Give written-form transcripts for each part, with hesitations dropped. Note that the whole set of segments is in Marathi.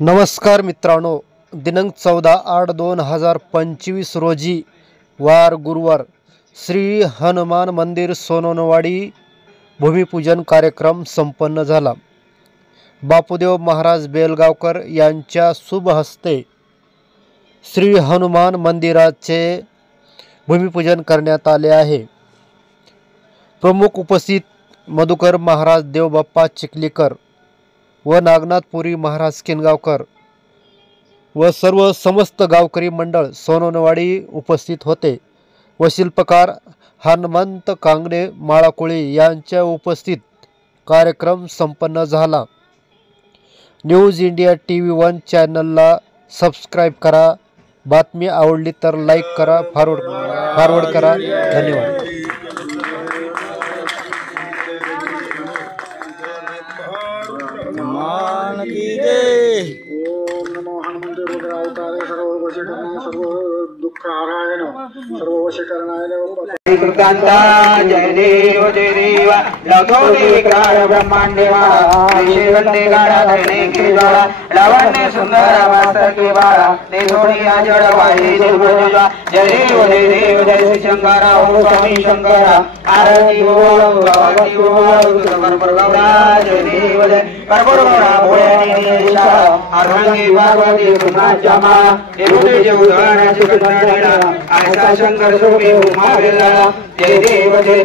नमस्कार मित्रांनो, दिनांक 14/8/2025 रोजी वार गुरुवार श्री हनुमान मंदिर सोनवणवाडी भूमिपूजन कार्यक्रम संपन्न झाला। बापूदेव महाराज बेलगावकर यांच्या शुभ हस्ते श्री हनुमान मंदिराचे भूमिपूजन करण्यात आले आहे। प्रमुख उपस्थित मधुकर महाराज देवबाप्पा चिखलीकर व नागनाथपुरी महाराज किनगावकर व सर्व समस्त गावकरी मंडळ सोनवणवाडी उपस्थित होते व शिल्पकार हनुमंत कांगणे माळाकुळी यांच्या उपस्थित कार्यक्रम संपन्न झाला। न्यूज इंडिया TV 1 चॅनलला सबस्क्राइब करा। बातमी आवडली तर लाईक करा, फॉरवर्ड करा। धन्यवाद। ओम नमो हनुमते रुद्रावतारे सर्ववशीकरणाय सर्वदुःखहाराय सर्ववशीकरणाय कृतांता जय देव लघो विकार ब्रह्मांडेवा वंदे गाढ़ा धरने की ज्वाला लावण्य सुंदर मास्तर की बाला ते थोड़ी आजड़ वाली दुर्गुजा जय देव जय श्री शंकरा ओम स्वामी शंकरा आरती बोलो भगवती बोलो कर्पूर गौरा जय देव जय कर्पूर गौरा भोले निशा अर्धांगी पार्वती कृष्णाचमा एवढे जे उदाहरण सुंदरला ऐसा शंकर सोमी उमावेला जय देव जय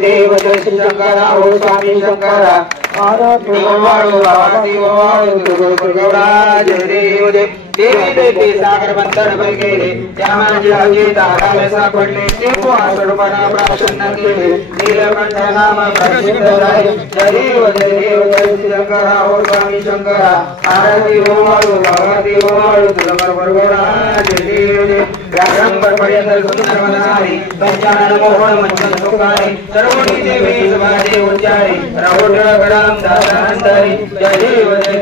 श्री शंकरा ओम स्वामी शंकरा आरती बोलो भगवती बोलो कर्पूर गौरा जय देव जय देवी देवी सागर बंधन भर गेले त्यामांचे अजित आगावे सापडले ते स्वरूपना प्रसन्न केले नीलकंठ नाम प्रसिद्ध राहिले जय देव जय श्री शंकरा ओम स्वामी शंकरा आरती बोलो भगवती बोलो कर्पूर गौरा जय देव जय व्याघ्रंबर पर्यंत सुंदर वनारी पंचानन मोहन मंचन सुखारी सर्वोणी देवी सभाजे उच्चारी रघुट गडाम दासांतरी जय देव जय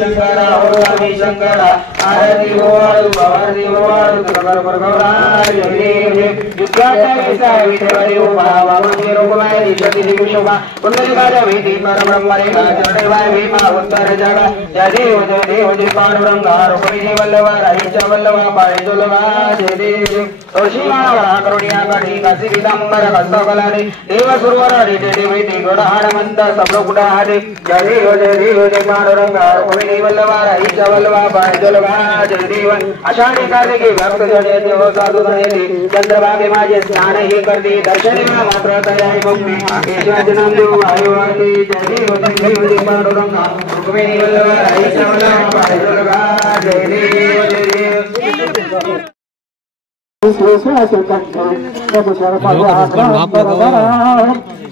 शंकरा ओम स्वामी शंकरा आरती बोलो भगवती बोलो कर्पूर गौरा जय देव जय विद्याचा विसा विठेवरी उभावा मंदिर उभारी जगती विशोभा पुंडलिकाच्या भीती परब्रह्म रेखा चढवाय भीमा उत्तर जगा जय देव पांडुरंगा रुक्मिणी वल्लभा राहीच्या वल्लभा पाळे जोलभा जय देव तुळशी माळा करुणिया काठी काशी पीतांबर हस्तकलाने देव सुरवर रेटे भीती गोडहाड मंत सबलो कुडाहाडे जय देव पांडुरंगा रुक्मिणी वल्लभा राहीच्या वल्लभा पाळे जोलभा जय देव आषाढी कार्तिकी भक्त जडे देव साधू धनेली चंद्रभागे माझे स्नान ही करते दर्शनी मात्र तयारी भक्ती केशवाचे नाम देव वायू वाली जय देव पांडुरंगा रुक्मिणी वल्लभा राहीच्या वल्लभा पाळे जोलभा जय देव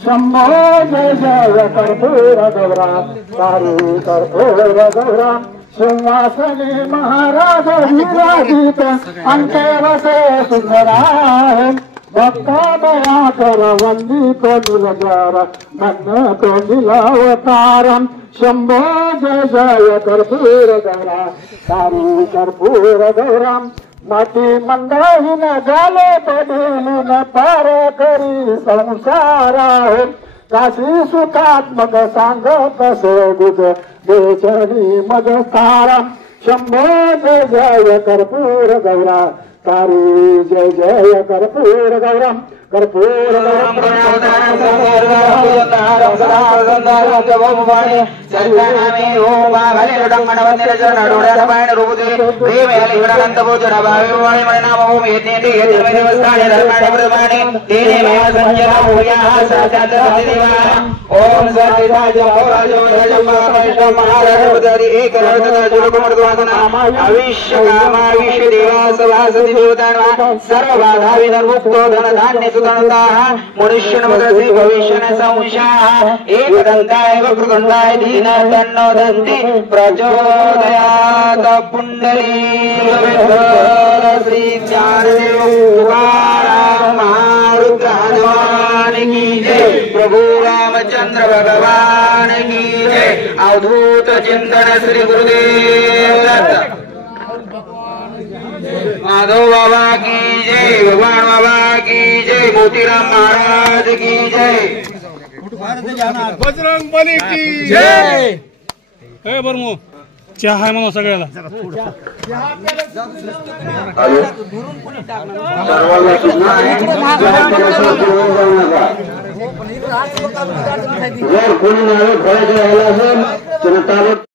शंभो जय जय कर्पूर गौरा तारी कर्पूर गौरा सिंहासने महाराज विराजित अंते वसे सुंदराय भक्ता दया कर वंदित निरजर धन्य तो नीलावतारम शंभो जय जय कर्पूर गौरा तारी कर्पूर गौरा माती मंदाहीन झाले पडीन पार करी संसारा काशी सुखात्मक सांगत सोगुज देचनी मग तारा शंभो जय जय कर्पूर गौरा तारी जय जय कर्पूर गौरा कर्पूर सर्व बाधा विनिर्मुक्तो धन धान्य मनुष्य भविष्य एक दंताय वक्रदंताय दीन तन्नो दन्ति प्रचोदयात् पुंडली श्री ज्ञानदेव तुकाराम महारुद्र हनुमान की जय प्रभु रामचंद्र भगवान की जय अवधूत चिंतन श्री गुरुदेव दत्त माधव बाबा की जय भगवान बाबा की जय मोतीराम महाराज की जय बजरंग बली की जय। हे बरमो चहा आहे म्हणून सगळ्याला सर्वांना सूचना आहे जर कोणी नावे फळाचे राहिला असेल तर